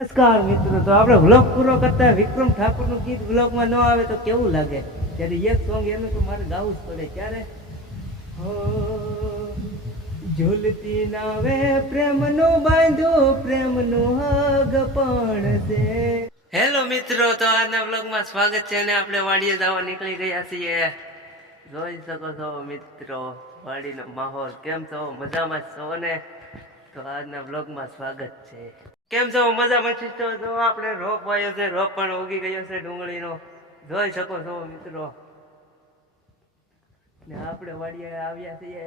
નમસ્કાર મિત્રો, તો આપણે વ્લોગ પૂરો કરતા વિક્રમ ઠાકોરનું ગીત વ્લોગમાં ન આવે તો કેવું લાગે? ત્યારે એક સોંગ એનું તો મારે ગાવું જ પડે. ત્યારે હો ઝૂલતી નાવે પ્રેમનું બાંધ્યું, પ્રેમનું હગ પણ છે. હેલો મિત્રો, તો આજના વ્લોગમાં સ્વાગત છે અને આપણે વાડીએ જવા નીકળી ગયા છીએ. જોઈ શકો છો મિત્રો વાડીનો માહોલ. કેમ છો? મજામાં છો ને? તો આજના વ્લોગમાં સ્વાગત છે. કેમ છો? મજામાં છીએ. તો જો આપણે રોપ વાયો છે, રોપ પણ ઉગી ગયો છે ડુંગળીનો. જોઈ શકો છો મિત્રો. ને આપણે વાડીએ આવ્યા છીએ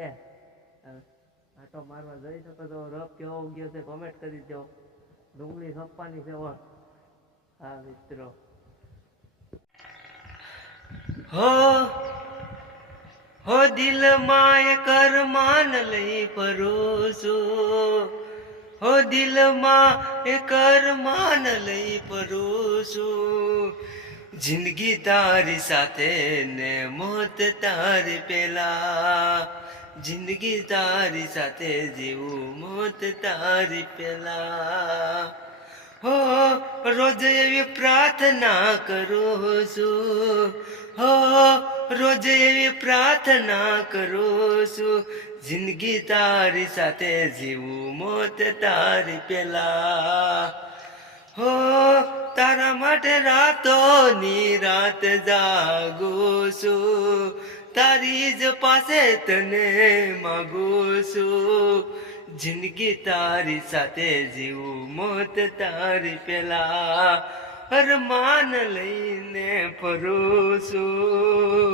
આટો મારવા. જોઈ શકો છો રોપ કેવો ઉગ્યો છે, કોમેન્ટ કરી દો. ડુંગળી સોંપવાની છે. હા મિત્રો, હો દિલમાં એક અરમાન લઈ પરોશું, હો દિલમાં એક અરમાન લઈ પરોશું. જિંદગી તારી સાથે ને મોત તારી પેલા, જિંદગી તારી સાથે જીવું મોત તારી પેલા. હો રોજ એવી પ્રાર્થના કરું છું, હો રોજ એવી પ્રાર્થના કરું છું. જિંદગી તારી સાથે જીવું મોત તારી પેલા. હો તારા માટે રાતોની રાત જાગું છું, તારી જ પાસે તને માગું છું. જિંદગી તારી સાથે જીવું મોત તારી પેલા. અરમાન લઈને ફરું છું,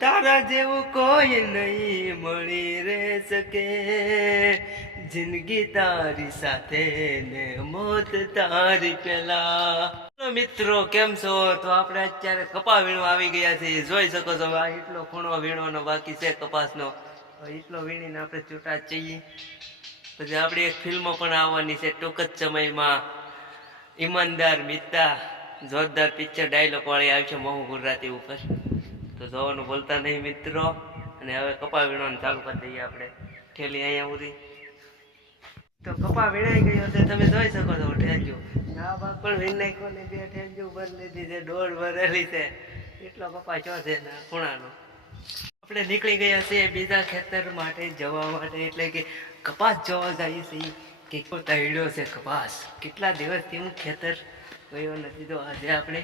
તારા જેવું કોઈ નહીં મળી રે શકે. જિંદગી તારી સાથે ને મોત તારી પેલા. મિત્રો કેમ છો? તો આપણે અત્યારે કપા વીણવા આવી ગયા છીએ. જોઈ શકો છો આ એટલો ખૂણો વીણવાનો બાકી છે કપાસનો. એટલો વીણીને આપણે છૂટા જઈએ. પછી આપણી એક ફિલ્મો પણ આવવાની છે ટૂંક જ સમયમાં. ઈમાનદાર મિત્તા જોરદાર પિક્ચર ડાયલોગ વાળી આવી છે મોહુ ગુજરાતી ઉપર. તો જોવાનું બોલતા નહીં મિત્રો. અને હવે કપા વીણવાનું ચાલુ કરી દઈએ આપણે. ઠેલી અહીંયા ઉરી તો કપા વીણાઈ ગયો છે, તમે જોઈ શકો છો. ઠેલજો આ ભાગ પણ વીણ નાખ્યો ને બે ઠેલજો ભરી લીધી છે, દોડ ભરેલી છે. એટલો કપા ચો છે ને ખૂણાનો. આપણે નીકળી ગયા છીએ બીજા ખેતર માટે જવા માટે, એટલે કે કપાસ જોવા જઈએ છીએ કે તૈડ્યો છે કપાસ. કેટલા દિવસથી હું ખેતર ગયો નથી, તો આજે આપણે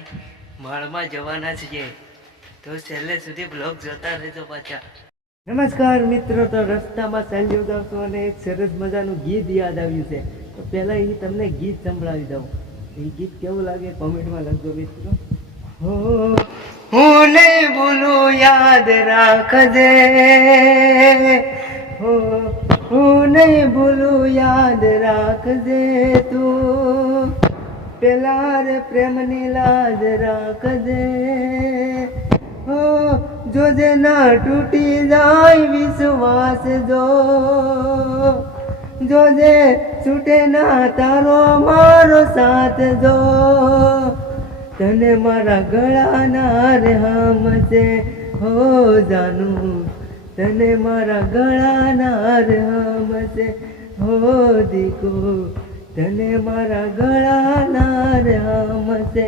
માળમાં જવાના છીએ. તો છેલ્લે સુધી બ્લોગ જોતા રહેજો પાછા. નમસ્કાર મિત્રો, તો રસ્તામાં સંજોગ આવતો અને એક સરસ મજાનું ગીત યાદ આવ્યું છે. તો પહેલાં એ તમને ગીત સંભળાવી દઉં. એ ગીત કેવું લાગે કોમેન્ટમાં લખજો મિત્રો. હો હું નહીં ભૂલું યાદ રાખજે, હો હું નહીં ભૂલું યાદ રાખજે. તું પેલા રે પ્રેમની લાજ રાખજે. હો જોજે ના તૂટી જાય વિશ્વાસ, જોજે છૂટે ના તારો મારો સાથ. જો તને મારા ગળાના રે હમ છે, હો જાનું તને મારા ગળાના રે હમ છે, હો દીકો તને મારા ગળાના રે હમ છે.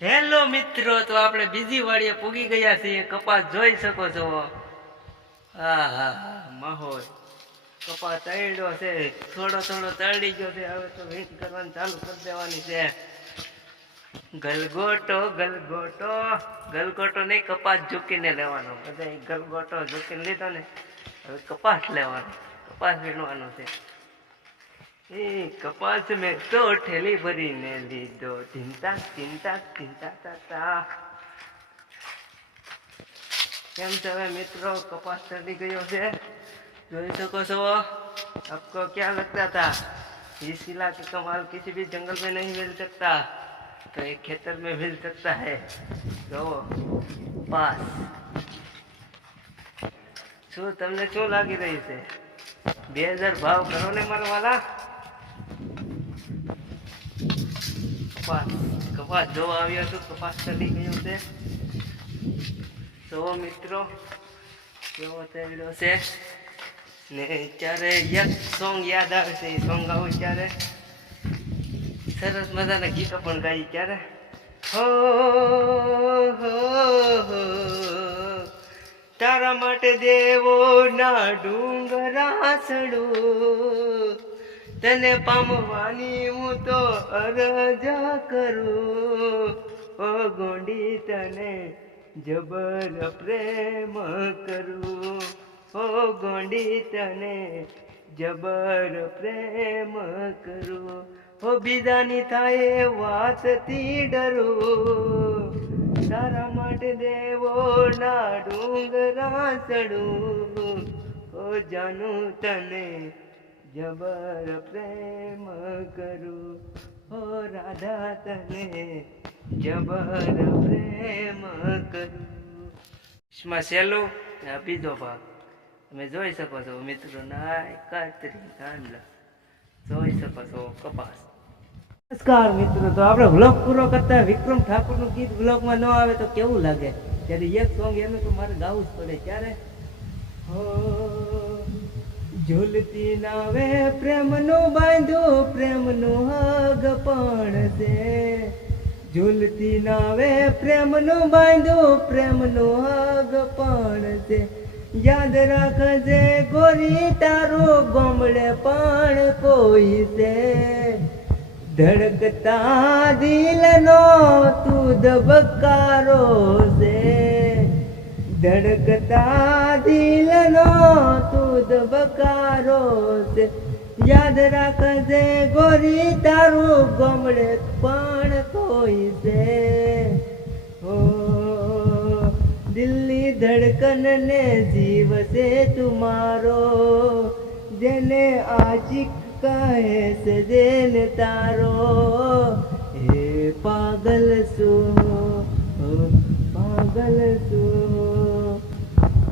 હેલો મિત્રો, તો આપણે બીજી વાડીએ પૂગી ગયા છીએ. કપાસ જોઈ શકો છો. હા હા માહોલ કપાસ તળ્યો છે, થોડો થોડો તળી ગયો છે. હવે તો વીંટ કરવાનું ચાલુ કરી દેવાની છે. ગલગોટો ગલગોટો ગલગોટો નહીં, કપાસ ઝૂકીને લેવાનો. બધા ગલગોટો ઝૂકીને લીધો ને, હવે કપાસ લેવાનો, કપાસ વીણવાનો છે. એ કપાસ મેં તો ઠેલી ભરીને લીધો. ચિંતા ચિંતા ચિંતા તા. કેમ છે હવે મિત્રો? કપાસ ચડી ગયો છે, જોઈ શકો છો. આપકો क्या लगता था इस सिला के कमाल किसी भी जंगल में नहीं मिल सकता, तो एक खेतर में मिल सकता है. જો પાસ શું તમને શું લાગી રહ્યું છે? 2000 ભાવ કરો ને મારા વાલા. કપાસ જોવા આવ્યો છું, કપાસ ચડી ગયો છે. જો મિત્રો કેવો થયેલો છે. ને ત્યારે એક સોંગ યાદ આવે છે. એ સોંગ આવું ત્યારે સરસ મજાના ગીતો પણ ગાઈ ક્યારે હો હો હો તારા માટે દેવો ના ડુંગરા ચડું તને પામવાની હું તો અરજા કરું ઓ ગોંડી તને જબર પ્રેમ કરું ઓ ગોંડી તને જબર પ્રેમ કરું ઓ બીજાની થાય વાતથી ડરું તારા માટે દેવો ના ડુંગરા ચડું ઓ જાનું તને જબર પ્રેમ કરું ઓ રાધા તને જબર પ્રેમ કરું. માં સહેલું બીજો ભાગ તમે જોઈ શકો છો મિત્રો ના કાતરી કાંડલા જોઈ શકો છો કપાસ. નમસ્કાર મિત્રો, તો આપણે વ્લોગ પૂરો કરતા વિક્રમ ઠાકોરનું ગીત વ્લોગમાં ન આવે તો કેવું લાગે? ત્યારે એક સોંગ એનું તો મારે ગાવું જ પડે. ક્યારે હો ઝૂલતી નાવે પ્રેમનું બાંધ્યું પ્રેમનું હગ પણ છે ઝૂલતી નાવે પ્રેમનું બાંધ્યું પ્રેમનું હગ પણ છે યાદ રાખજે ગોરી તારો ગોમડે પણ કોઈ છે ધડકતા દિલનો તું ધબકારો છે ધડકતા દિલનો તું ધબકારો છે યાદ રાખજે ગોરી તારું ગોમડે પણ કોઈ છે હો દિલની ધડકન ને જીવ છે તુમારો જેને આશિક કહે છે જેને તારો હે પાગલ છું